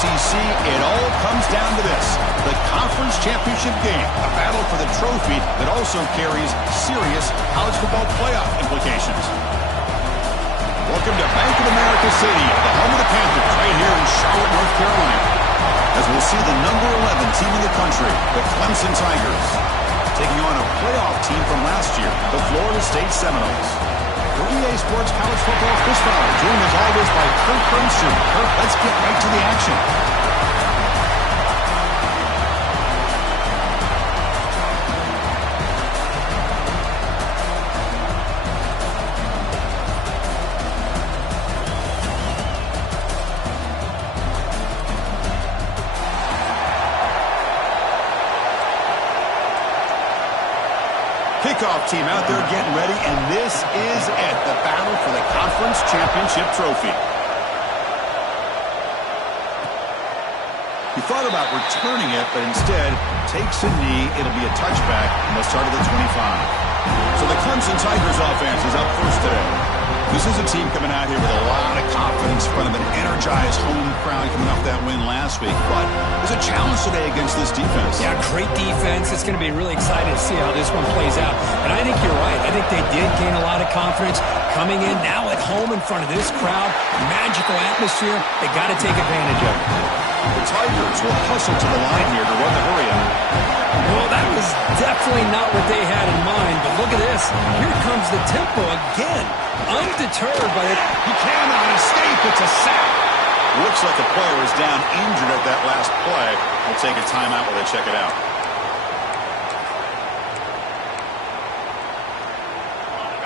ACC, it all comes down to this. The conference championship game, a battle for the trophy that also carries serious college football playoff implications. Welcome to Bank of America Stadium, the home of the Panthers, right here in Charlotte, North Carolina. As we'll see the number 11 team in the country, the Clemson Tigers, taking on a playoff team from last year, the Florida State Seminoles. For EA Sports College Football, Chris Fowler, joined as always by Kirk Herbstreit. Kirk, let's get right to the action. Kickoff team out there getting ready, and this is it, the battle for the conference championship trophy. He thought about returning it, but instead takes a knee. It'll be a touchback, and they'll start at the 25. So the Clemson Tigers offense is up first today. This is a team coming out here with a lot of confidence in front of an energized home crowd coming off that win last week. But there's a challenge today against this defense. Yeah, great defense. It's going to be really exciting to see how this one plays out. And I think you're right. I think they did gain a lot of confidence coming in now at home in front of this crowd. Magical atmosphere. They got to take advantage of it. The Tigers will hustle to the line here to run the hurry-up. Well, that was definitely not what they had in mind. But look at this. Here comes the tempo again. Undeterred by it. He cannot escape. It's a sack. Looks like the player is down injured at that last play. We'll take a timeout while they check it out.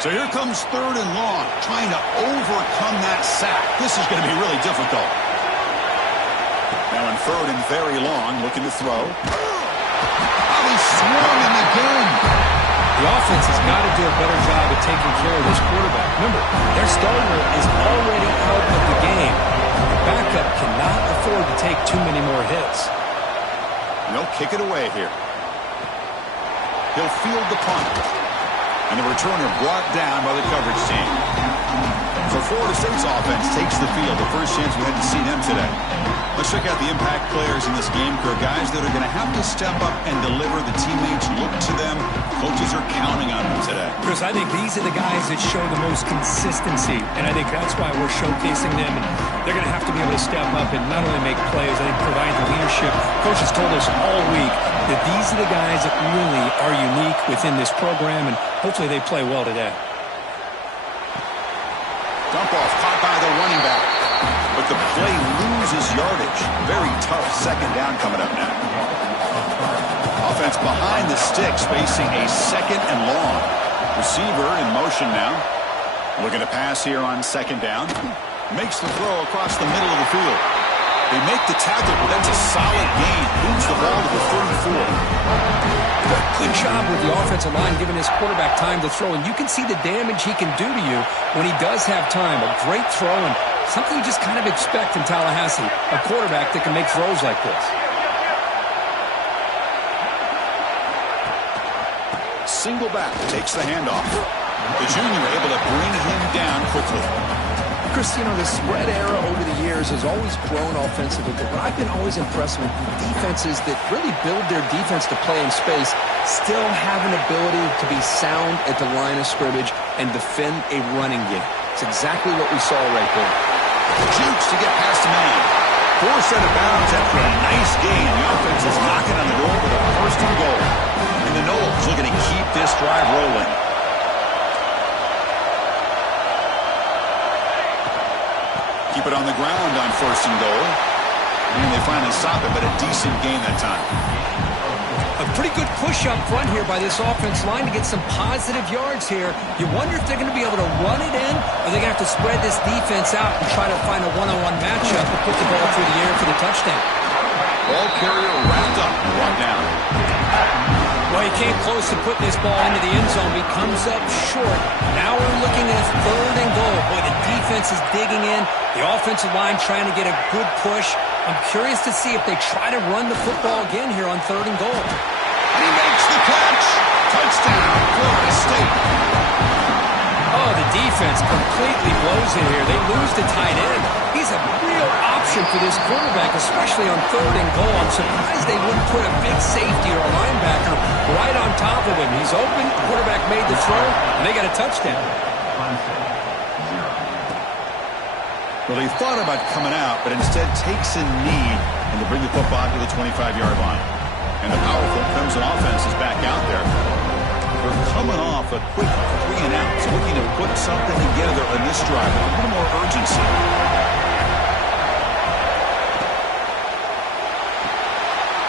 So here comes 3rd and long, trying to overcome that sack. This is going to be really difficult. Now in 3rd and very long, looking to throw. Oh, he swung him again. The offense has got to do a better job of taking care of this quarterback. Remember, their starter is already out of the game. The backup cannot afford to take too many more hits. And they'll kick it away here. He'll field the punt. And the returner brought down by the coverage team. So Florida State's offense takes the field. The first chance we had to see them today. Let's check out the impact players in this game, Kirk. Guys that are going to have to step up and deliver. The teammates look to them. Coaches are counting on them today. Chris, I think these are the guys that show the most consistency, and I think that's why we're showcasing them. And they're going to have to be able to step up and not only make plays, I think provide the leadership. Coaches told us all week that these are the guys that really are unique within this program, and hopefully they play well today. Dump off caught by the running back. But the play loses yardage. Very tough 2nd down coming up now. Offense behind the sticks facing a 2nd and long. Receiver in motion now. Looking to pass here on 2nd down. Makes the throw across the middle of the field. They make the tackle, but that's a solid gain. Moves the ball to the 34. Good job with the offensive line giving his quarterback time to throw. And you can see the damage he can do to you when he does have time. A great throw and something you just kind of expect in Tallahassee. A quarterback that can make throws like this. Single back takes the handoff. The junior able to bring him down quickly. Chris, you know, the spread era over the years has always grown offensively, but what I've been always impressed with defenses that really build their defense to play in space still have an ability to be sound at the line of scrimmage and defend a running game. It's exactly what we saw right there. Jukes to get past the man. Forced out of bounds after a nice gain. The offense is knocking on the door with a 1st and goal. And the Noles looking to keep this drive rolling. Keep it on the ground on 1st and goal. And they finally stop it, but a decent gain that time. A pretty good push up front here by this offense line to get some positive yards here. You wonder if they're going to be able to run it in, or they're going to have to spread this defense out and try to find a one-on-one matchup and put the ball through the air for the touchdown. Ball carrier wrapped up and brought down. Well, he came close to putting this ball into the end zone. He comes up short. Now we're looking at 3rd and goal. Boy, the defense is digging in. The offensive line trying to get a good push. I'm curious to see if they try to run the football again here on 3rd and goal. And he makes the catch. Touchdown, Florida State. Oh, the defense completely blows it here. They lose the tight end. He's a real option option for this quarterback, especially on 3rd and goal. I'm surprised they wouldn't put a big safety or a linebacker right on top of him. He's open, quarterback made the throw, and they got a touchdown. Well, he thought about coming out, but instead takes a knee and to bring the football to the 25-yard line. And the powerful Crimson offense is back out there. They're coming off a quick 3-and-out, so looking to put something together in this drive with a little more urgency.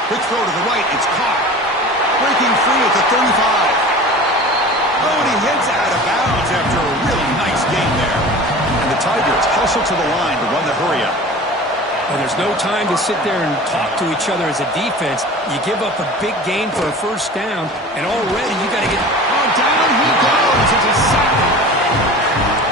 Quick throw to the right, it's caught. Breaking free at the 35. Oh, and he heads out of bounds after a really nice gain there. And the Tigers hustle to the line to run the hurry-up. Well, there's no time to sit there and talk to each other as a defense. You give up a big gain for a first down, and already you got to get... Oh, down he goes. It's a sack.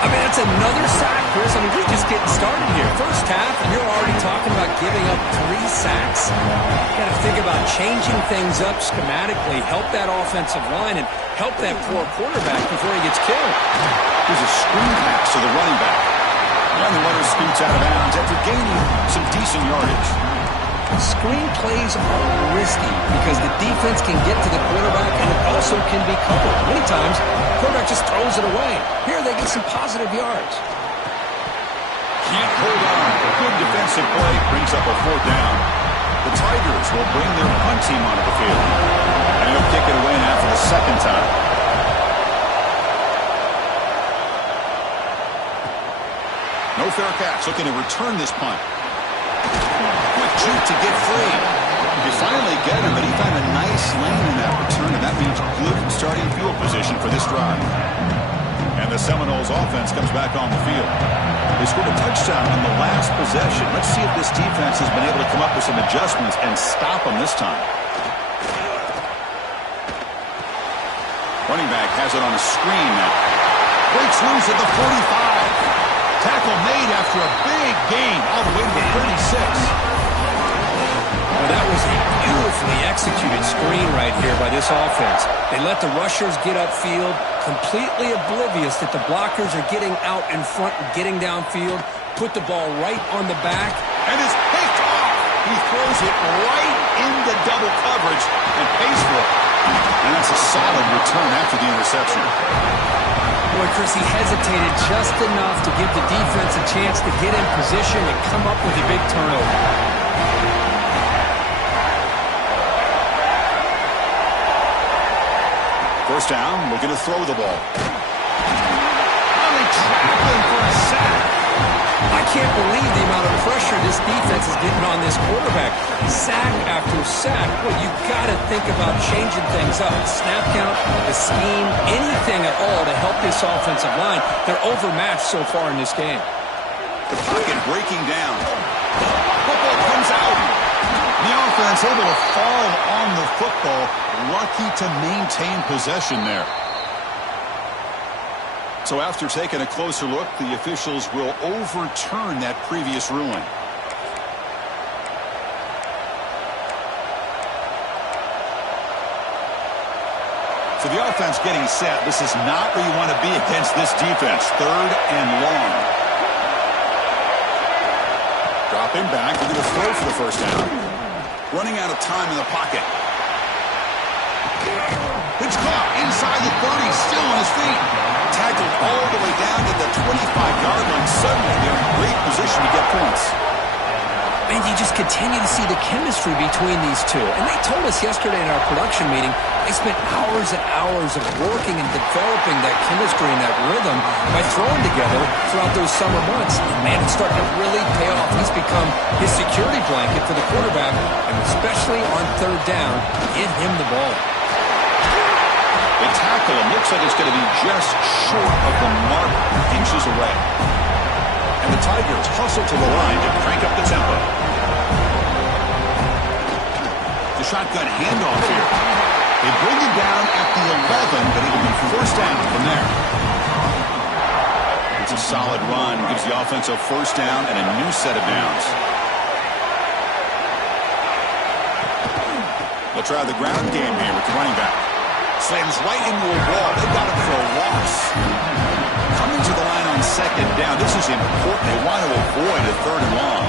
I mean, that's another sack, Chris. I mean, we're just getting started here. First half, and you're already talking about giving up 3 sacks. You got to think about changing things up schematically, help that offensive line, and help that poor quarterback before he gets killed. There's a screen pass to the running back. And the runner scoots out of bounds after gaining some decent yardage. Screen plays are risky because the defense can get to the quarterback and it also can be covered. Many times, the quarterback just throws it away. Here they get some positive yards. Can't hold on. A good defensive play brings up a 4th down. The Tigers will bring their punt team onto the field. And they'll kick it away now for the 2nd time. No fair catch, looking to return this punt. Quick juke to get free. You finally get him, but he found a nice lane in that return, and that means good starting field position for this drive. And the Seminoles offense comes back on the field. They scored a touchdown on the last possession. Let's see if this defense has been able to come up with some adjustments and stop them this time. Running back has it on a screen now. Breaks loose at the 45. Tackle made after a big gain all the way to the 36. Well, that was a beautifully executed screen right here by this offense. They let the rushers get upfield, completely oblivious that the blockers are getting out in front and getting downfield, put the ball right on the back. And it's picked off. He throws it right into double coverage and pays for it. And that's a solid return after the interception. Boy, Chris, he hesitated just enough to give the defense a chance to get in position and come up with a big turnover. First down, looking to throw the ball. They trap him for a sack. I can't believe the amount of pressure this defense is getting on this quarterback. Sack after sack. Well, you got to think about changing things up. Snap count, the scheme, anything at all to help this offensive line. They're overmatched so far in this game. The pocket breaking down. Football comes out. The offense able to fall on the football. Lucky to maintain possession there. So after taking a closer look, the officials will overturn that previous ruling. So the offense getting set. This is not where you want to be against this defense. 3rd and long. Dropping back. They're going to throw for the first down. Running out of time in the pocket. It's caught inside the 30, still on his feet. Tackled all the way down to the 25-yard line. Suddenly, they're in great position to get points. And you just continue to see the chemistry between these two. And they told us yesterday in our production meeting, they spent hours and hours of working and developing that chemistry and that rhythm by throwing together throughout those summer months. And man, it's starting to really pay off. He's become his security blanket for the quarterback, and especially on 3rd down, get him the ball. They tackle him. Looks like it's going to be just short of the mark, inches away. And the Tigers hustle to the line to crank up the tempo. The shotgun handoff here. They bring him down at the 11, but it'll be first down from there. It's a solid run. Gives the offense a first down and a new set of downs. They'll try the ground game here with the running back. Slams right into a wall. They got him for a loss. Coming to the line on 2nd down. This is important. They want to avoid a 3rd and long.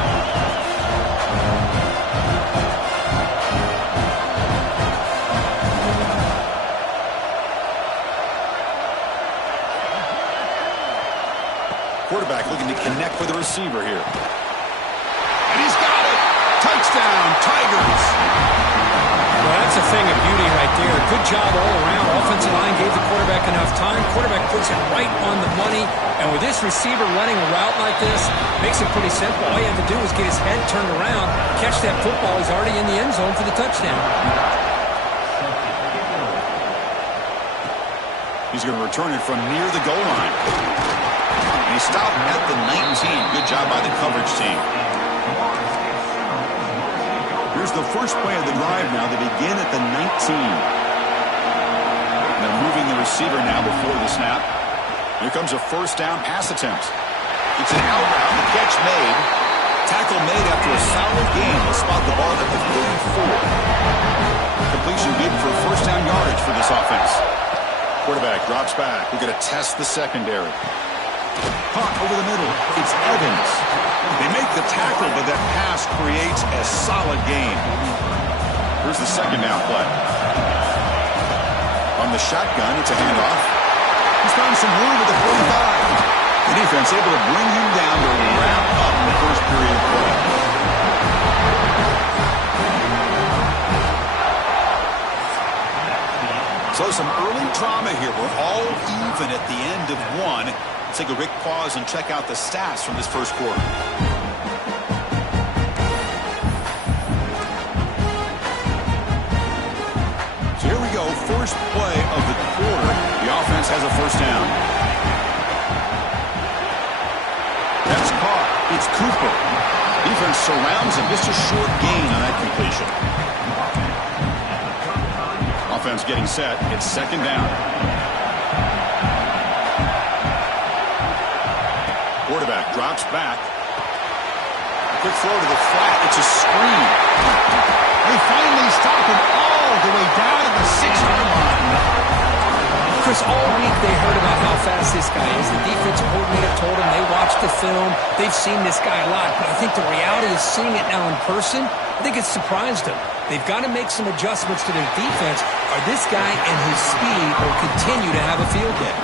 receiver here. And he's got it. Touchdown, Tigers. Well, that's a thing of beauty right there. Good job all around. Offensive line gave the quarterback enough time. Quarterback puts it right on the money. And with this receiver running a route like this, makes it pretty simple. All you have to do is get his head turned around, catch that football. He's already in the end zone for the touchdown. He's going to return it from near the goal line. And he stopped at the 19. Good job by the coverage team. Here's the first play of the drive now. They begin at the 19. They're moving the receiver now before the snap. Here comes a first down pass attempt. It's an out route. The catch made. Tackle made after a solid gain. They'll spot the ball at the 34. Completion good for first down yardage for this offense. Quarterback drops back. We're going to test the secondary. Caught over the middle. It's Evans. They make the tackle, but that pass creates a solid gain. Here's the second down play. On the shotgun, it's a handoff. He's found some room at the 45. The defense able to bring him down to wrap up the first period of play. So some early drama here. We're all even at the end of one. Let's take a quick pause and check out the stats from this first quarter. So here we go. First play of the quarter. The offense has a first down. That's caught. It's Cooper. Defense surrounds him. Just a short gain on that completion. Offense getting set. It's second down. Quarterback drops back. Quick throw to the flat. It's a screen. They finally stop him all the way down to the 6-yard line. Chris, all week they heard about how fast this guy is. The defensive coordinator told them they watched the film. They've seen this guy a lot. But I think the reality is seeing it now in person, I think it's surprised them. They've got to make some adjustments to their defense, or this guy and his speed will continue to have a field day.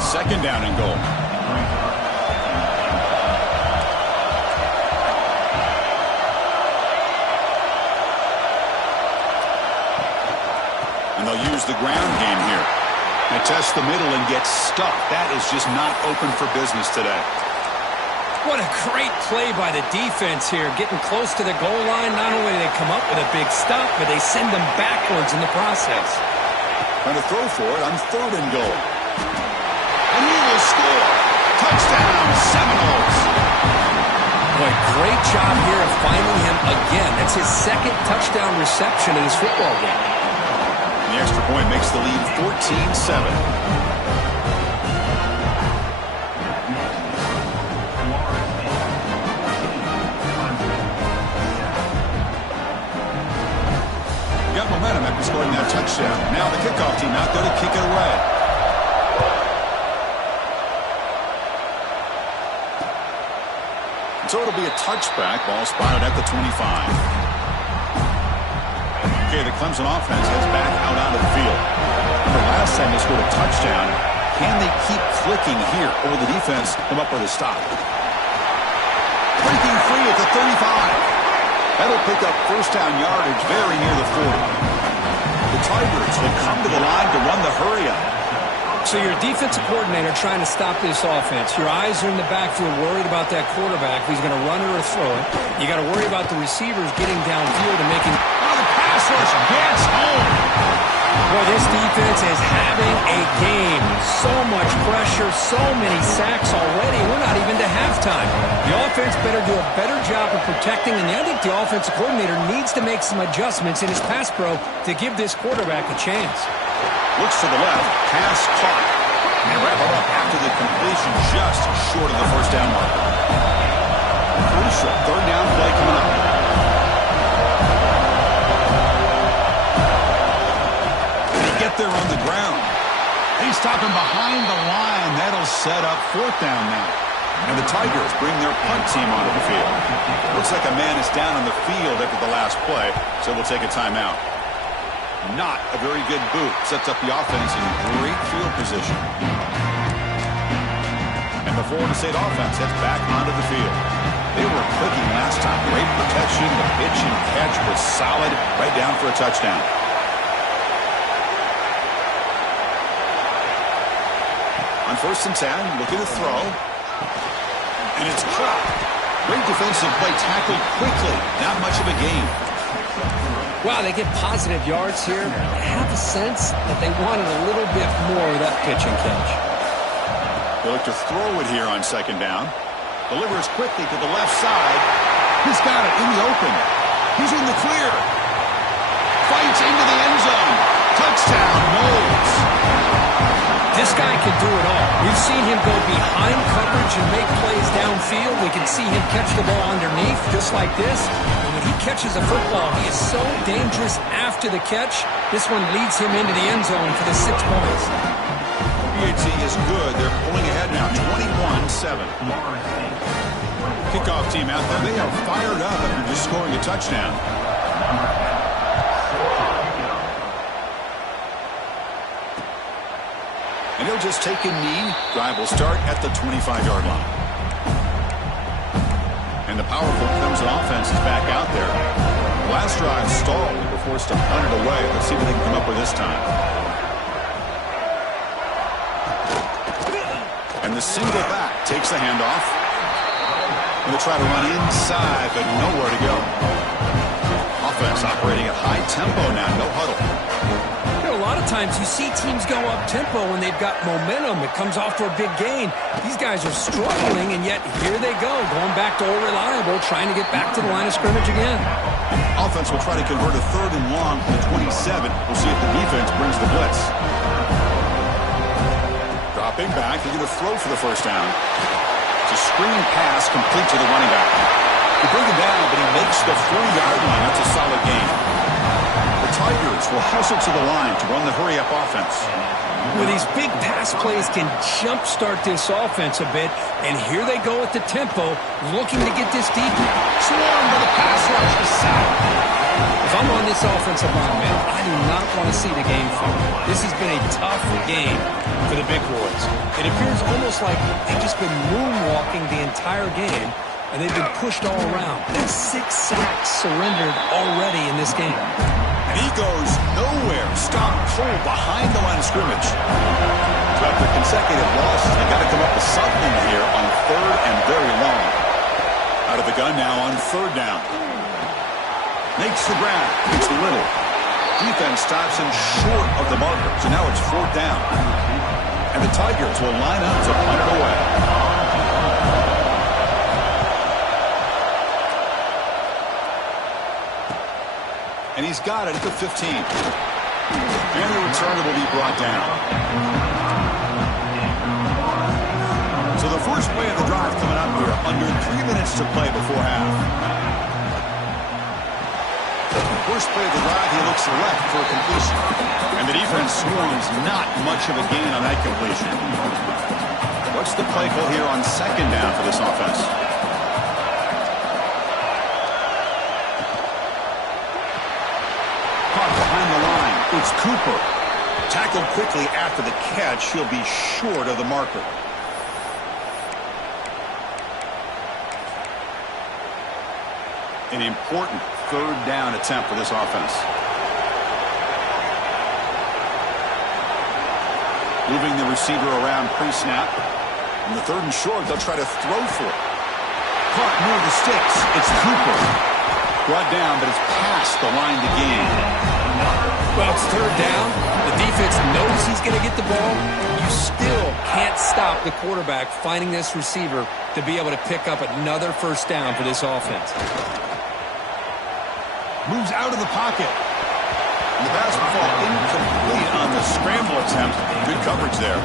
Second down and goal. And they'll use the ground game here. They test the middle and get stuck. That is just not open for business today. What a great play by the defense here. Getting close to the goal line, not only do they come up with a big stop, but they send them backwards in the process. Trying to throw for it on third and goal. And he will score. Touchdown, Seminoles. Boy, great job here of finding him again. That's his second touchdown reception in this football game. The extra point makes the lead 14-7. Momentum after scoring that touchdown. Now the kickoff team out there to kick it away. So it'll be a touchback. Ball spotted at the 25. Okay, the Clemson offense heads back out onto the field. Remember last time they scored a touchdown. Can they keep clicking here, or will the defense come up with a stop? Breaking free at the 35. That'll pick up first down yardage very near the 40. The Tigers will come to the line to run the hurry-up. So your defensive coordinator trying to stop this offense. Your eyes are in the backfield worried about that quarterback who's going to run it or throw it. You got to worry about the receivers getting downfield and making... Oh, the pass rush gets home. Boy, this defense is having a game. So much pressure, so many sacks already. We're not even to halftime. The offense better do a better job of protecting, and I think the offensive coordinator needs to make some adjustments in his pass pro to give this quarterback a chance. Looks to the left, pass caught. They wrap it up after the completion just short of the first down mark. Crucial third down play coming up. Get there on the ground. He's stopping behind the line. That'll set up fourth down now. And the Tigers bring their punt team onto the field. Looks like a man is down on the field after the last play, so we'll take a timeout. Not a very good boot. Sets up the offense in great field position. Florida State offense heads back onto the field. They were clicking last time. Great protection. The pitch and catch was solid. Right down for a touchdown. On 1st and 10, looking to throw. And it's caught. Great defensive play, tackled quickly. Not much of a gain. Wow, they get positive yards here. I have a sense that they wanted a little bit more of that pitch and catch. They look to throw it here on 2nd down. Delivers quickly to the left side. He's got it in the open. He's in the clear. Fights into the end zone. Touchdown, Knowles. This guy can do it all. We've seen him go behind coverage and make plays downfield. We can see him catch the ball underneath just like this. And when he catches a football, he is so dangerous after the catch. This one leads him into the end zone for the 6 points. PAT is good. They're pulling ahead now, 21-7. Kickoff team out there. They are fired up after just scoring a touchdown. And he'll just take a knee. Drive will start at the 25-yard line. And the powerful Clemson offense is back out there. Last drive stalled. They were forced to punt it away. Let's see what they can come up with this time. And the single back takes the handoff. And they'll try to run inside, but nowhere to go. Offense operating at high tempo now. No huddle. A lot of times you see teams go up-tempo when they've got momentum. It comes off for a big gain. These guys are struggling, and yet here they go, going back to old reliable, trying to get back to the line of scrimmage again. Offense will try to convert a 3rd and long from the 27. We'll see if the defense brings the blitz. Dropping back, they're going to throw for the 1st down. It's a screen pass complete to the running back. They bring him down, but he makes the 4-yard line. That's a solid gain. Tigers will hustle to the line to run the hurry-up offense. Well, these big pass plays can jumpstart this offense a bit, and here they go at the tempo, looking to get this deep. Swarm by the pass rush, the sack. If I'm on this offensive line, man, I do not want to see the game film. This has been a tough game for the big boys. It appears almost like they've just been moonwalking the entire game, and they've been pushed all around. There's 6 sacks surrendered already in this game. And he goes nowhere. Stop pull behind the line of scrimmage. So after consecutive losses, they got to come up with something here on 3rd and very long. Out of the gun now on 3rd down. Makes the grab. It's Little. Defense stops him short of the marker. So now it's 4th down. And the Tigers will line up to punt it away. And he's got it at the 15. And the returner will be brought down. So the first play of the drive coming up here. Under 3 minutes to play before half. First play of the drive, he looks left for a completion. And the defense swarms not much of a gain on that completion. What's the play call here on 2nd down for this offense? It's Cooper. Tackled quickly after the catch. He'll be short of the marker. An important 3rd down attempt for this offense. Moving the receiver around pre-snap. And the 3rd and short, they'll try to throw for it. Caught near the sticks. It's Cooper. Brought down, but it's past the line to gain. Well, it's 3rd down. The defense knows he's going to get the ball. You still can't stop the quarterback finding this receiver to be able to pick up another 1st down for this offense. Moves out of the pocket. And the pass will fall incomplete on the scramble attempt. Good coverage there.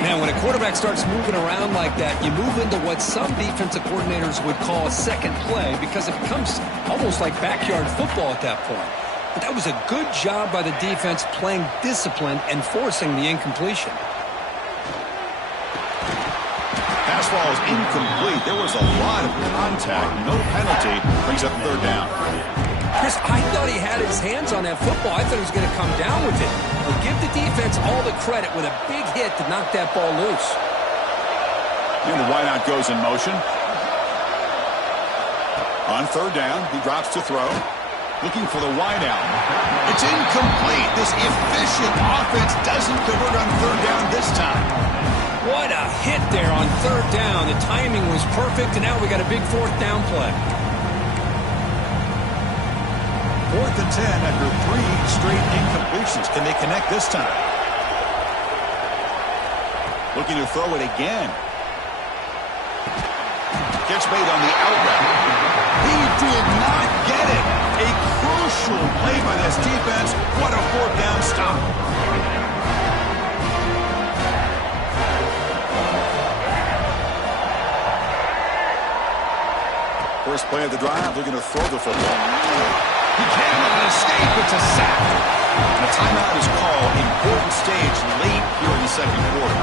Man, when a quarterback starts moving around like that, you move into what some defensive coordinators would call a 2nd play because it becomes almost like backyard football at that point. But that was a good job by the defense playing discipline and forcing the incompletion. Pass ball is incomplete. There was a lot of contact. No penalty. Brings up 3rd down. Chris, I thought he had his hands on that football. I thought he was going to come down with it. But give the defense all the credit with a big hit to knock that ball loose. And the wideout goes in motion. On third down, he drops to throw. Looking for the wideout. It's incomplete. This efficient offense doesn't convert on third down this time. What a hit there on third down. The timing was perfect, and now we got a big fourth down play. 4th and 10 after 3 straight incompletions. Can they connect this time? Looking to throw it again. Catch made on the out route. He did not get it. A crucial play by this defense. What a fourth down stop. First play of the drive, looking to throw the football. He cannot escape. It's a sack. And a timeout is called. Important stage late here in the second quarter.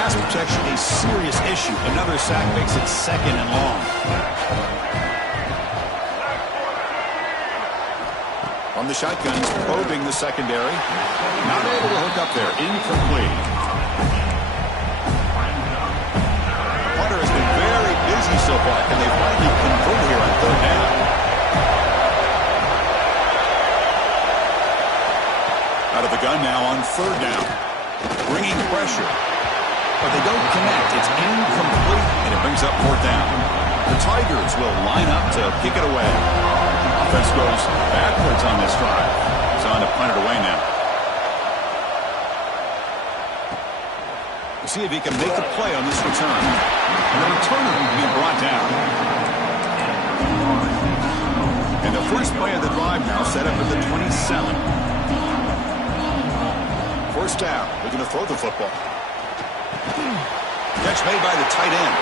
Pass protection a serious issue. Another sack makes it 2nd and long. From the shotgun, he's probing the secondary. Not able to hook up there. Incomplete. Hunter has been very busy so far. Can they finally convert here on third down? Out of the gun now on third down. Bringing pressure. But they don't connect. It's incomplete, and it brings up fourth down. The Tigers will line up to kick it away. Offense goes backwards on this drive. He's on to punt it away now. We'll see if he can make a play on this return. And the returner being brought down. And the first play of the drive now set up at the 27. First down. Looking to throw the football. Catch made by the tight end.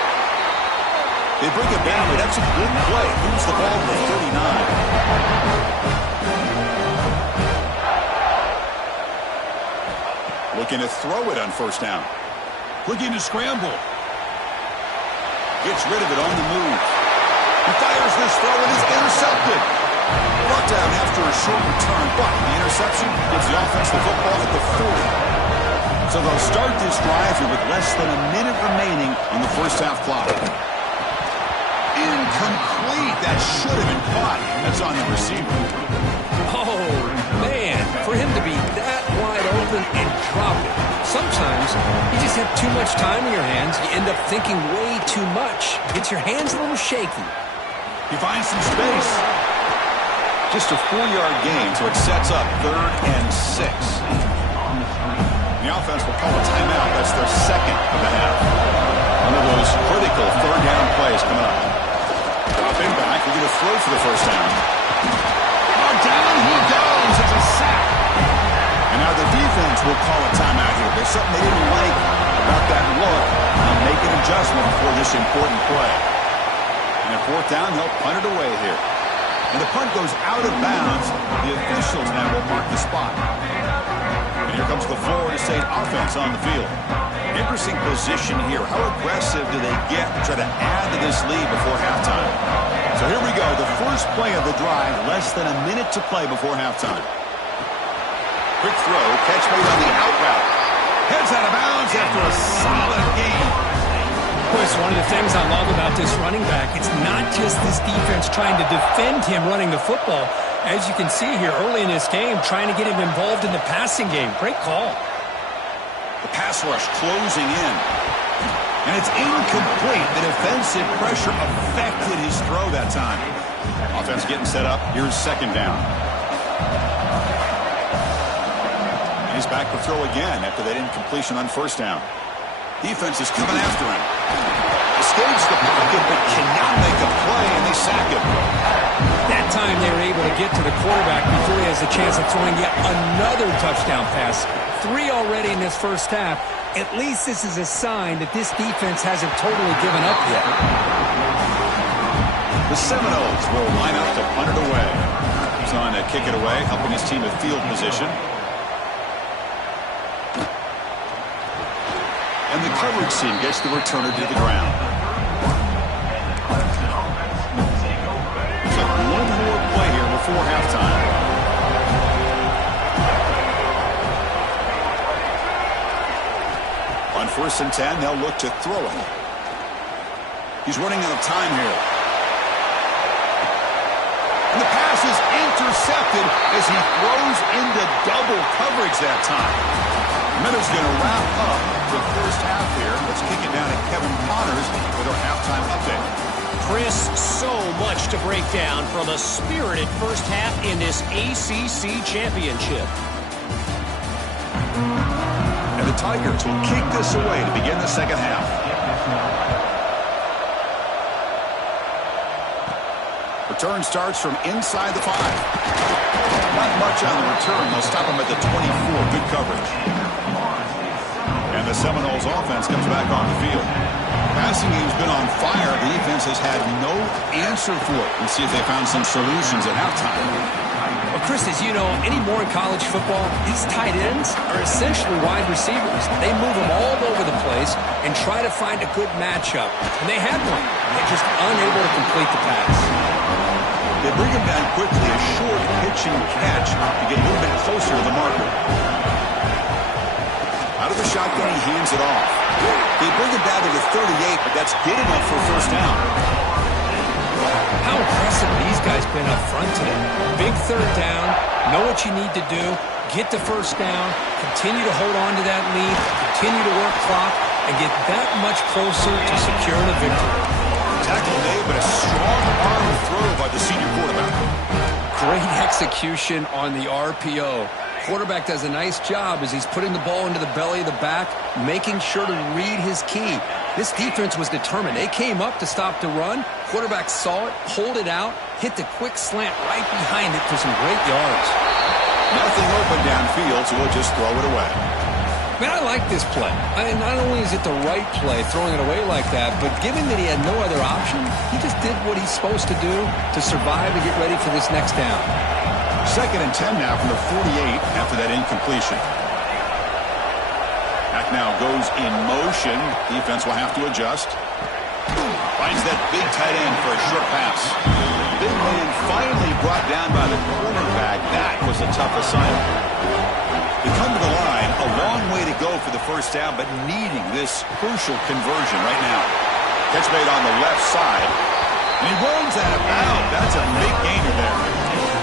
They bring it down, but that's a good play. Moves the ball to 39. Looking to throw it on first down. Looking to scramble. Gets rid of it on the move. He fires this throw and is intercepted. Brought down after a short return, but the interception gives the offense the football at the 40. So they'll start this drive here with less than a minute remaining on the first half clock. Incomplete. That should have been caught. That's on the receiver. Oh, man. For him to be that wide open and drop it. Sometimes you just have too much time in your hands. You end up thinking way too much. Gets your hands a little shaky. He finds some space. Just a 4-yard gain, so it sets up 3rd and 6. The offense will call a timeout. That's their second of the half. One of those critical third down plays coming up. Dropping back. We're going to throw for the first down. Oh, down he goes. It's a sack. And now the defense will call a timeout here. There's something they didn't like about that look. They'll make an adjustment for this important play. And at fourth down, they'll punt it away here. And the punt goes out of bounds. The officials now will mark the spot. And here comes the Florida State offense on the field. Interesting position here. How aggressive do they get to try to add to this lead before halftime? So here we go. The first play of the drive. Less than a minute to play before halftime. Quick throw. Catch made on the out route. Heads out of bounds after a solid gain. Boy, it's one of the things I love about this running back. It's not just this defense trying to defend him running the football. As you can see here early in this game, trying to get him involved in the passing game. Great call. The pass rush closing in. And it's incomplete. The defensive pressure affected his throw that time. Offense getting set up. Here's second down. And he's back to throw again after that incompletion on first down. Defense is coming after him. Escapes the pocket, but cannot make a play, and they sack him. That time they were able to get to the quarterback before he has a chance of throwing yet another touchdown pass. 3 already in this first half. At least this is a sign that this defense hasn't totally given up yet. The Seminoles will line up to punt it away. He's on to kick it away, helping his team at field position. And the coverage team gets the returner to the ground. So one more play here before halftime. On 1st and 10, they'll look to throw it. He's running out of time here. And the pass is intercepted as he throws into double coverage that time. Minutes going to wrap up the first half here. Let's kick it down to Kevin Connors with our halftime update. Chris, so much to break down from a spirited first half in this ACC championship. And the Tigers will kick this away to begin the second half. Return starts from inside the 5. Not much on the return. They'll stop him at the 24. Good coverage. And the Seminoles offense comes back on the field. Passing game's been on fire. The defense has had no answer for it. Let's see if they found some solutions at halftime. Well, Chris, as you know, anymore in college football, these tight ends are essentially wide receivers. They move them all over the place and try to find a good matchup. And they had one. They're just unable to complete the pass. They bring him down quickly, a short pitch and catch to get a little bit closer to the marker. Out of the shotgun, he hands it off. They bring him down to the 38, but that's good enough for a first down. How impressive these guys been up front today. Big third down, know what you need to do, get the first down, continue to hold on to that lead, continue to work clock, and get that much closer to securing a victory. Tackle made, but a strong arm throw by the senior quarterback. Great execution on the RPO. Quarterback does a nice job as he's putting the ball into the belly of the back, making sure to read his key. This defense was determined. They came up to stop the run. Quarterback saw it, pulled it out, hit the quick slant right behind it for some great yards. Nothing open downfield, so we'll just throw it away. Man, I like this play. Not only is it the right play, throwing it away like that, but given that he had no other option, he just did what he's supposed to do to survive and get ready for this next down. 2nd and 10 now from the 48 after that incompletion. Mack now goes in motion. Defense will have to adjust. Finds that big tight end for a short pass. Big man finally brought down by the cornerback. That was a tough assignment. They come to the line, a long way to go for the first down, but needing this crucial conversion right now. Catch made on the left side. And he runs out of bounds. That's a big gainer there.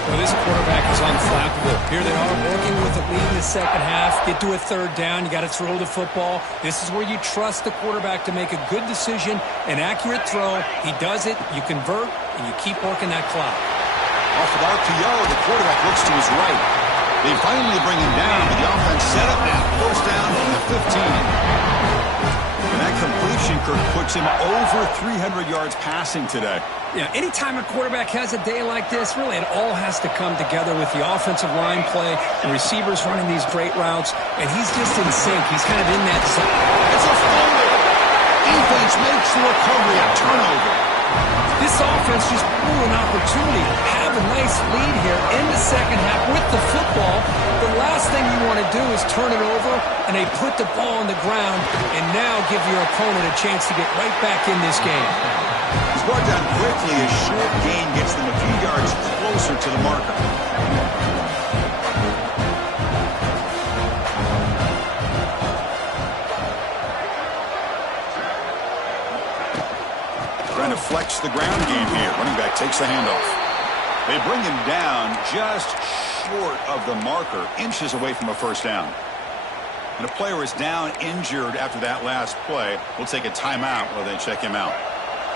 Well, this quarterback is unflappable. Here they are working with the lead in the second half. Get to a third down. You got to throw the football. This is where you trust the quarterback to make a good decision, an accurate throw. He does it, you convert, and you keep working that clock. Off of RPO, the quarterback looks to his right. They finally bring him down, but the offense set up now. First down on the 15. And that completion, Kirk, puts him over 300 yards passing today. Yeah, anytime a quarterback has a day like this, really it all has to come together with the offensive line play, the receivers running these great routes, and he's just in sync. He's kind of in that zone. It's a fumble. Defense makes the recovery, a turnover. This offense just blew an opportunity to have a nice lead here in the second half with the football. The last thing you want to do is turn it over, and they put the ball on the ground and now give your opponent a chance to get right back in this game. He's brought down quickly. A short gain gets them a few yards closer to the marker. Trying to flex the ground game here. Running back takes the handoff. They bring him down just short of the marker, inches away from a first down. And a player is down injured after that last play. We'll take a timeout while they check him out.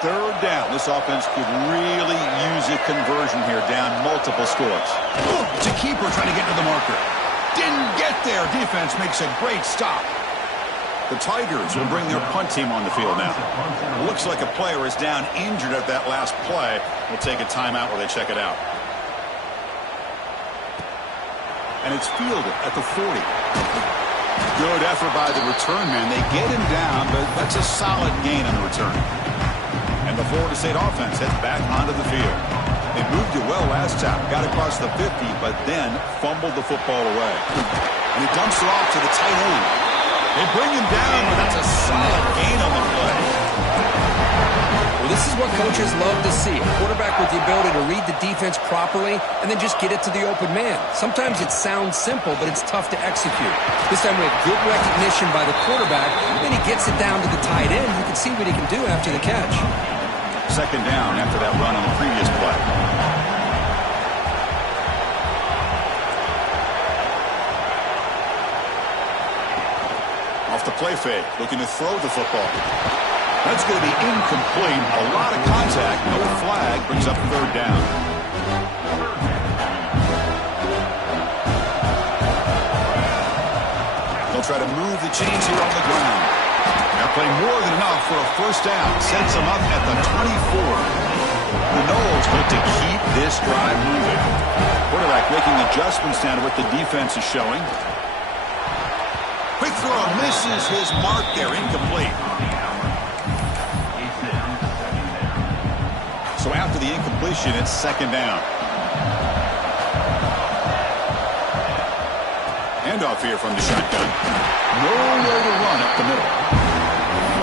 Third down. This offense could really use a conversion here, down multiple scores. It's a keeper trying to get to the marker. Didn't get there. Defense makes a great stop. The Tigers will bring their punt team on the field now. Looks like a player is down injured at that last play. We'll take a timeout while they check it out. And it's fielded at the 40. Good effort by the return man. They get him down, but that's a solid gain on the return. And the Florida State offense heads back onto the field. They moved it well last time, got across the 50, but then fumbled the football away. And he dumps it off to the tight end. They bring him down, but that's a solid gain on the play. Well, this is what coaches love to see. A quarterback with the ability to read the defense properly and then just get it to the open man. Sometimes it sounds simple, but it's tough to execute. This time we have good recognition by the quarterback, and then he gets it down to the tight end. You can see what he can do after the catch. Second down after that run on the previous play. Off the play fake, looking to throw the football. That's going to be incomplete. A lot of contact, no flag, brings up third down. They'll try to move the chains here on the ground. They'll play more than enough for a first down. Sets them up at the 24. The Noles hope to keep this drive moving. Quarterback making adjustments now to what the defense is showing. Quick throw misses his mark there, incomplete. So after the incompletion, it's second down. Handoff here from the shotgun. Nowhere to run up the middle.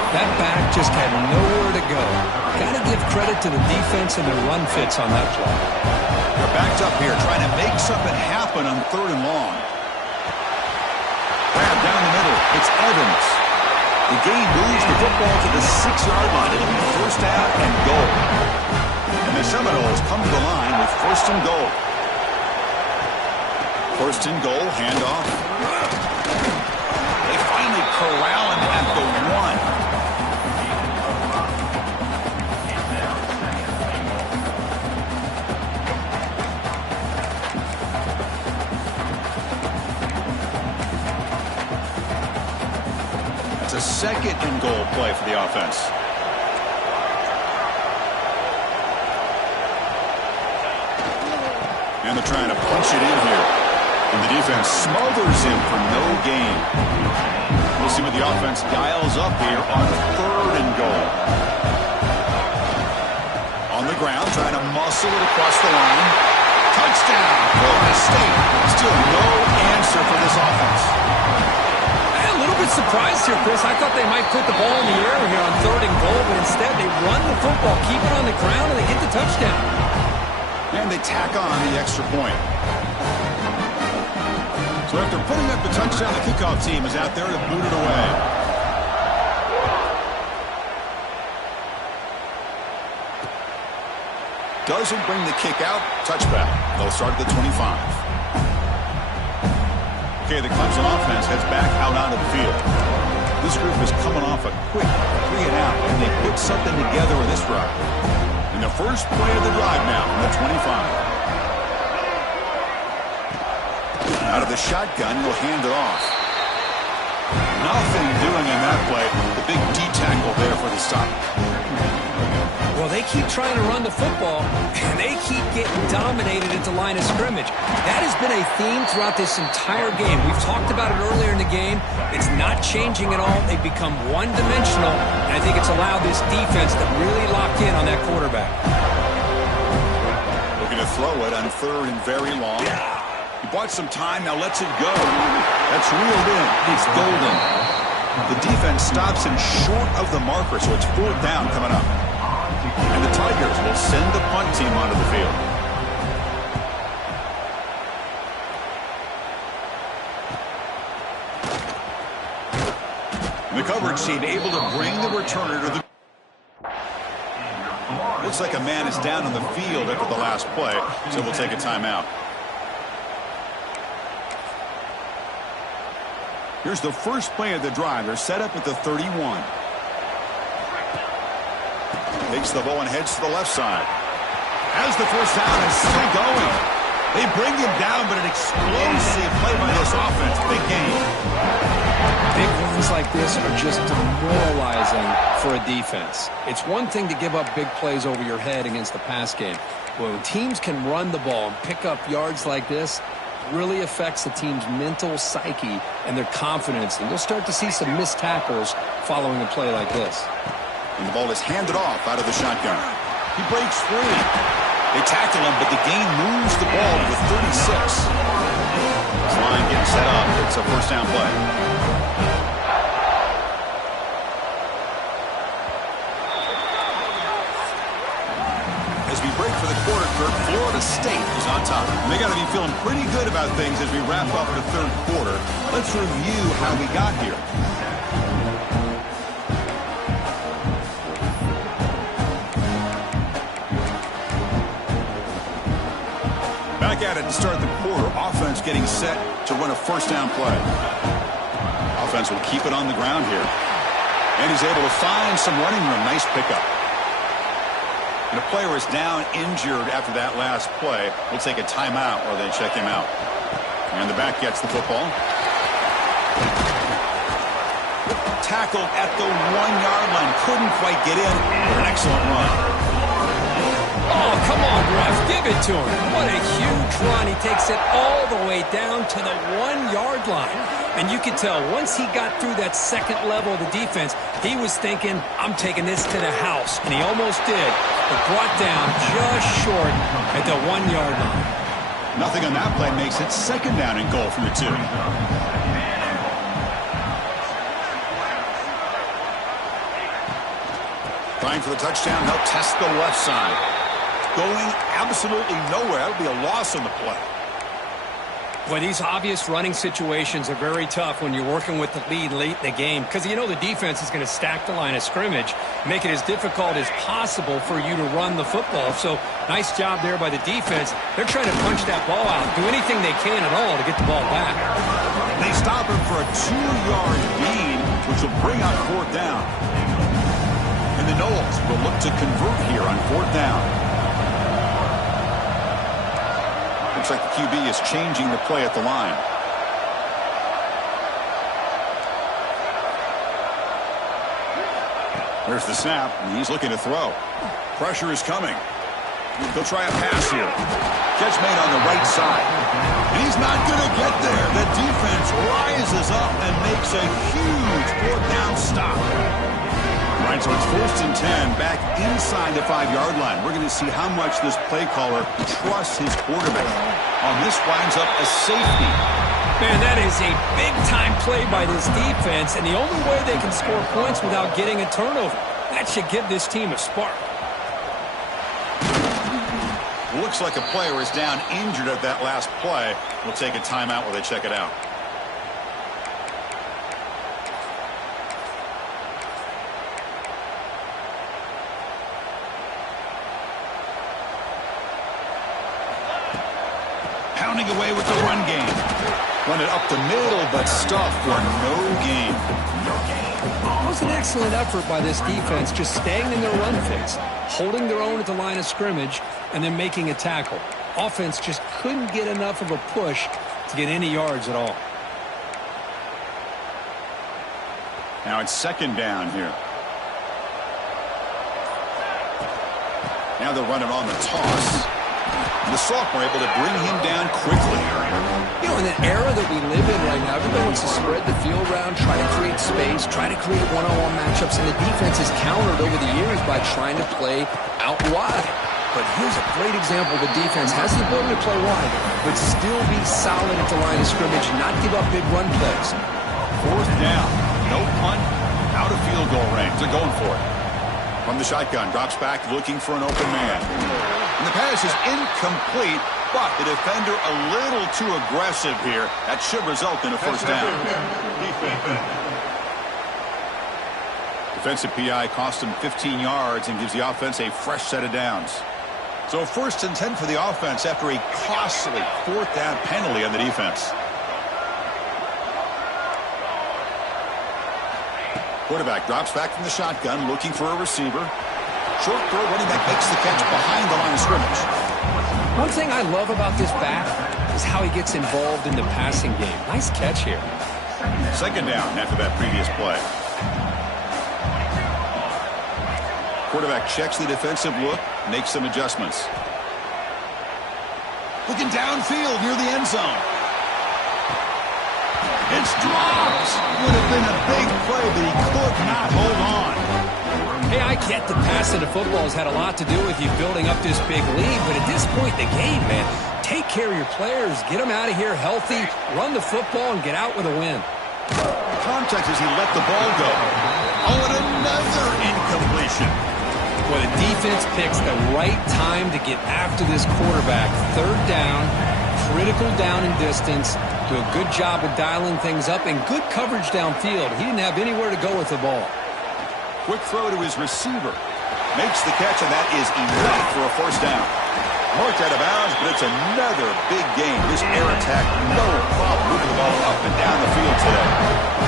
That back just had nowhere to go. Got to give credit to the defense and their run fits on that play. They're backed up here trying to make something happen on third and long. Grab down the middle. It's Evans. The gain moves the football to the 6-yard line. It'll be first down and goal. And the Seminoles come to the line with first and goal. First and goal, handoff. They finally corral him at the 1. It's a second and goal play for the offense. And they're trying to punch it in here. And the defense smothers him for no gain. We'll see what the offense dials up here on third and goal. On the ground, trying to muscle it across the line. Touchdown, Florida State. Still no answer for this offense. A little bit surprised here, Chris. I thought they might put the ball in the air here on third and goal, but instead they run the football, keep it on the ground, and they get the touchdown. And they tack on the extra point. So after putting up the touchdown, the kickoff team is out there to boot it away. Doesn't bring the kick out. Touchback. They'll start at the 25. Okay, the Clemson offense heads back out onto the field. This group is coming off a quick 3 and out, and they put something together in this drive. In the first play of the drive now from the 25. Out of the shotgun, he'll hand it off. Nothing doing in that play. The big D tackle there for the stop. Well, they keep trying to run the football, and they keep getting dominated at the line of scrimmage. That has been a theme throughout this entire game. We've talked about it earlier in the game. It's not changing at all. They've become one-dimensional, and I think it's allowed this defense to really lock in on that quarterback. Looking to throw it on third and very long. He bought some time, now lets it go. That's reeled in. It's golden. The defense stops him short of the marker, so it's fourth down coming up. And the Tigers will send the punt team onto the field. The coverage team able to bring the returner to the... Looks like a man is down on the field after the last play, so we'll take a timeout. Here's the first play of the drive. They're set up at the 31. Takes the ball and heads to the left side. Has the first down and still going. They bring him down, but an explosive play by this offense. Big game. Big runs like this are just demoralizing for a defense. It's one thing to give up big plays over your head against the pass game. But when teams can run the ball and pick up yards like this, really affects the team's mental psyche and their confidence. And you'll start to see some missed tackles following a play like this. And the ball is handed off out of the shotgun. He breaks free. They tackle him, but the gain moves the ball to the 36. This line getting set up. It's a first down play. As we break for the quarter, Kirk, Florida State is on top. And they got to be feeling pretty good about things as we wrap up the third quarter. Let's review how we got here. Back at it to start the quarter. Offense getting set to run a first down play. Offense will keep it on the ground here. And he's able to find some running room. Nice pickup. And a player is down injured after that last play. We'll take a timeout while they check him out. And the back gets the football. Tackled at the 1-yard line. Couldn't quite get in. An excellent run. Oh, come on, ref. Give it to him. What a huge run. He takes it all the way down to the 1-yard line. And you can tell once he got through that second level of the defense, he was thinking, I'm taking this to the house. And he almost did, but brought down just short at the 1-yard line. Nothing on that play makes it second down and goal from the 2. Trying for the touchdown. They'll test the left side. Going absolutely nowhere. That would be a loss on the play. Well, these obvious running situations are very tough when you're working with the lead late in the game because you know the defense is going to stack the line of scrimmage, make it as difficult as possible for you to run the football. So nice job there by the defense. They're trying to punch that ball out, do anything they can at all to get the ball back. They stop him for a 2-yard gain, which will bring up fourth down. And the Noles will look to convert here on fourth down. Looks like the QB is changing the play at the line. There's the snap, and he's looking to throw. Pressure is coming. He'll try a pass here. Catch made on the right side. And he's not going to get there. The defense rises up and makes a huge fourth down stop. All right, so it's 1st and 10 back inside the 5-yard line. We're going to see how much this play caller trusts his quarterback. This winds up a safety. Man, that is a big-time play by this defense, and the only way they can score points without getting a turnover. That should give this team a spark. Looks like a player is down injured at that last play. We'll take a timeout while they check it out. Pounding away with the run game. Run it up the middle, but stuff for no gain. It was an excellent effort by this defense, just staying in their run fix, holding their own at the line of scrimmage, and then making a tackle. Offense just couldn't get enough of a push to get any yards at all. Now it's second down here. Now they're running on the toss. The sophomore able to bring him down quickly. You know, in an era that we live in right now, everybody wants to spread the field around, try to create space, try to create one-on-one matchups, and the defense has countered over the years by trying to play out wide. But here's a great example. The defense has the ability to play wide, but still be solid at the line of scrimmage, not give up big run plays. Fourth down. No punt. Out of field goal range. They're going for it. From the shotgun, drops back looking for an open man. And the pass is incomplete, but the defender a little too aggressive here. That should result in a first down. Defensive PI cost him 15 yards and gives the offense a fresh set of downs. So 1st and 10 for the offense after a costly fourth down penalty on the defense. Quarterback drops back from the shotgun, looking for a receiver. Short throw, running back makes the catch behind the line of scrimmage. One thing I love about this back is how he gets involved in the passing game. Nice catch here. Second down after that previous play. Quarterback checks the defensive look, makes some adjustments. Looking downfield near the end zone. It's dropped. Would have been a big play, but he could not hold on. Hey, I get the passing of football has had a lot to do with you building up this big lead, but at this point in the game, man, take care of your players, get them out of here healthy, run the football, and get out with a win. Contact as he let the ball go. Oh, and another incompletion. Well, the defense picks the right time to get after this quarterback. Third down, critical down in distance, do a good job of dialing things up, and good coverage downfield. He didn't have anywhere to go with the ball. Quick throw to his receiver. Makes the catch, and that is enough for a first down. Marked out of bounds, but it's another big game. This air attack, no problem moving the ball up and down the field today.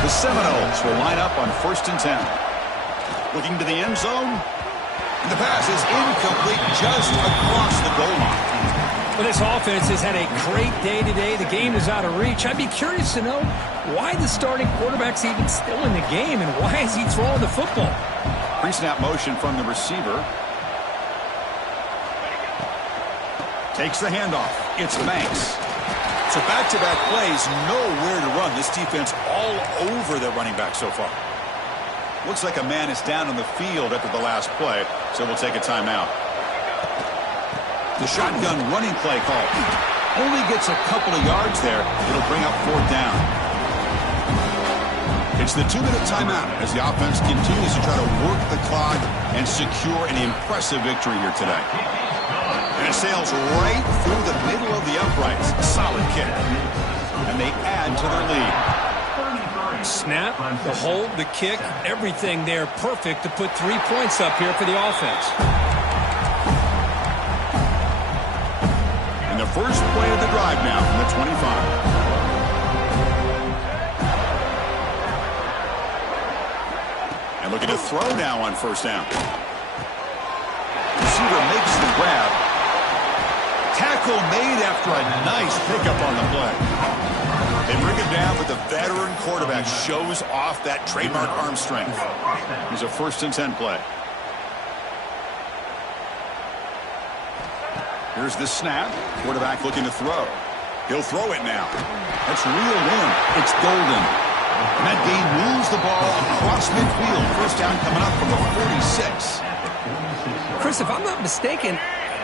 The Seminoles will line up on 1st and 10. Looking to the end zone. And the pass is incomplete just across the goal line. Well, this offense has had a great day today. The game is out of reach. I'd be curious to know why the starting quarterback's even still in the game and why is he throwing the football? Pre-snap motion from the receiver. Takes the handoff. It's Banks. So back-to-back plays, nowhere to run. This defense all over the running back so far. Looks like a man is down on the field after the last play, so we'll take a timeout. The shotgun running play call. Only gets a couple of yards there. It'll bring up 4th down. It's the 2-minute timeout as the offense continues to try to work the clock and secure an impressive victory here today. And it sails right through the middle of the uprights. A solid kick. And they add to their lead. Snap, the hold, the kick, everything there perfect to put 3 points up here for the offense. And the first play of the drive now from the 25. And looking to throw now on 1st down. Receiver makes the grab. Tackle made after a nice pickup on the play. They bring him down, but the veteran quarterback shows off that trademark arm strength. Here's a 1st and 10 play. Here's the snap. Quarterback looking to throw. He'll throw it now. That's reeled in. It's Golden. And that game moves the ball across midfield. 1st down coming up from the 46. Chris, if I'm not mistaken,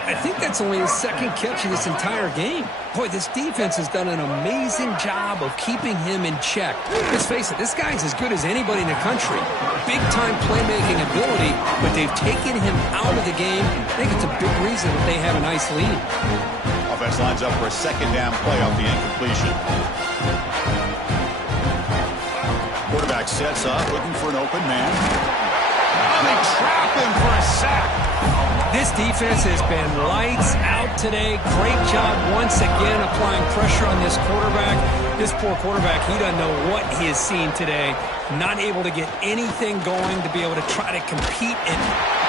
I think that's only his 2nd catch of this entire game. Boy, this defense has done an amazing job of keeping him in check. Let's face it, this guy's as good as anybody in the country. Big-time playmaking ability, but they've taken him out of the game. I think it's a big reason that they have a nice lead. Offense lines up for a 2nd down play off the incompletion. Quarterback sets up, looking for an open man. Oh, they trap him for a sack. This defense has been lights out today. Great job once again applying pressure on this quarterback. This poor quarterback, he doesn't know what he has seen today. Not able to get anything going to be able to try to compete. And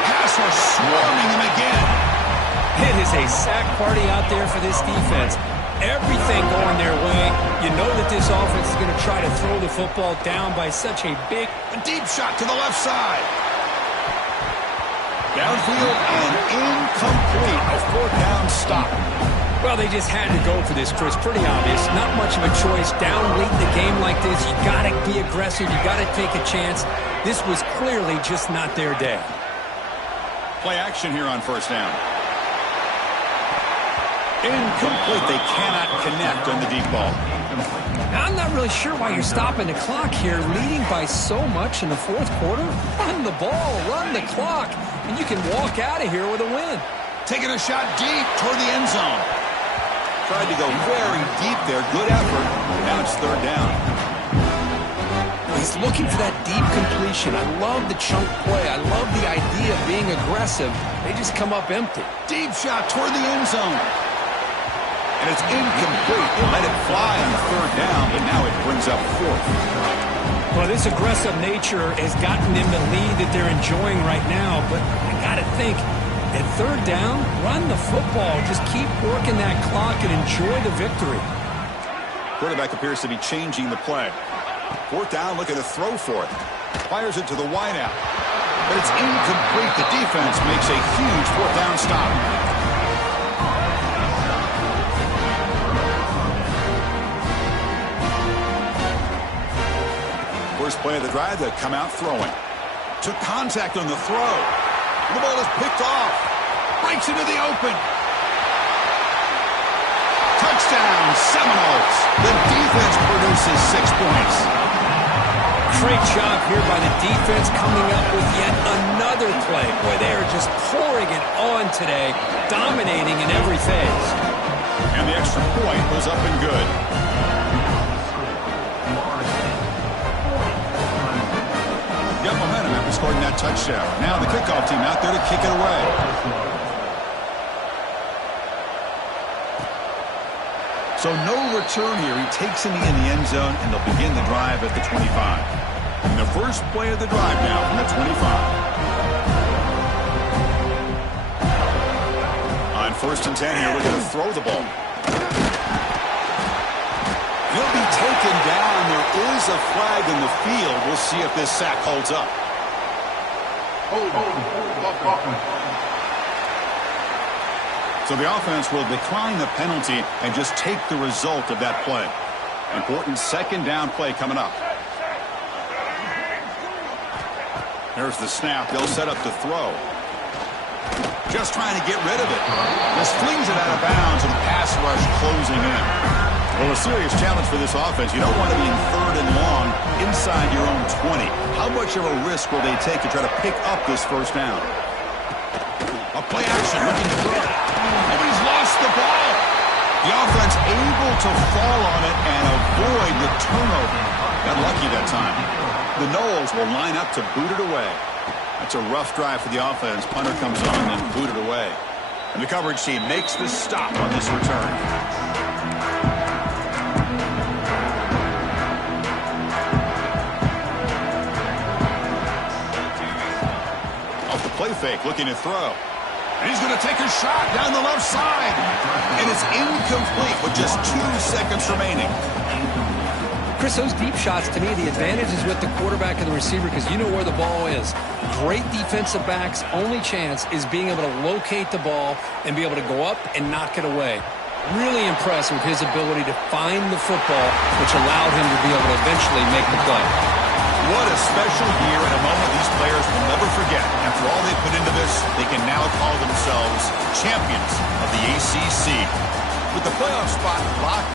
pass rush swarming him again. It is a sack party out there for this defense. Everything going their way. You know that this offense is going to try to throw the football down by such a deep shot to the left side. Downfield and incomplete. A 4th down stop. Well, they just had to go for this, Chris. Pretty obvious. Not much of a choice. Down late in the game like this, you got to be aggressive. You got to take a chance. This was clearly just not their day. Play action here on 1st down. Incomplete. They cannot connect on the deep ball. I'm not really sure why you're stopping the clock here, leading by so much in the 4th quarter. Run the ball, run the clock, and you can walk out of here with a win. Taking a shot deep toward the end zone. Tried to go very deep there. Good effort. Now it's 3rd down. He's looking for that deep completion. I love the chunk play. I love the idea of being aggressive. They just come up empty. Deep shot toward the end zone. And it's incomplete. They let it fly on the 3rd down, but now it brings up 4th. Well, this aggressive nature has gotten them the lead that they're enjoying right now, but I got to think, at 3rd down, run the football. Just keep working that clock and enjoy the victory. Quarterback appears to be changing the play. 4th down, looking to throw for it. Fires it to the wideout. But it's incomplete. The defense makes a huge 4th down stop. First play of the drive, they come out throwing. Took contact on the throw. The ball is picked off. Breaks into the open. Touchdown, Seminoles. The defense produces 6 points. Great job here by the defense coming up with yet another play. Boy, they are just pouring it on today, dominating in every phase. And the extra point was up and good. got momentum after scoring that touchdown. Now the kickoff team out there to kick it away. So no return here. He takes it in the end zone, and they'll begin the drive at the 25. And the first play of the drive now from the 25. On 1st and 10 here, we're going to throw the ball. He'll be taken down. There is a flag in the field. We'll see if this sack holds up. So the offense will decline the penalty and just take the result of that play. Important 2nd down play coming up. There's the snap. They'll set up the throw. Just trying to get rid of it. Just flings it out of bounds, and the pass rush closing in. Well, a serious challenge for this offense. You don't want to be in 3rd and long inside your own 20. How much of a risk will they take to try to pick up this 1st down? A play action looking to throw. Oh, he's lost the ball. The offense able to fall on it and avoid the turnover. Got lucky that time. The Noles will line up to boot it away. That's a rough drive for the offense. Punter comes on and booted away. And the coverage team makes the stop on this return. Play fake, looking to throw. And he's going to take a shot down the left side. And it's incomplete with just 2 seconds remaining. Chris, those deep shots, to me, the advantage is with the quarterback and the receiver because you know where the ball is. Great defensive backs' only chance is being able to locate the ball and be able to go up and knock it away. Really impressed with his ability to find the football, which allowed him to be able to eventually make the play. What a special year and a moment these players will never forget. After all they put into this, they can now call themselves champions of the ACC. With the playoff spot locked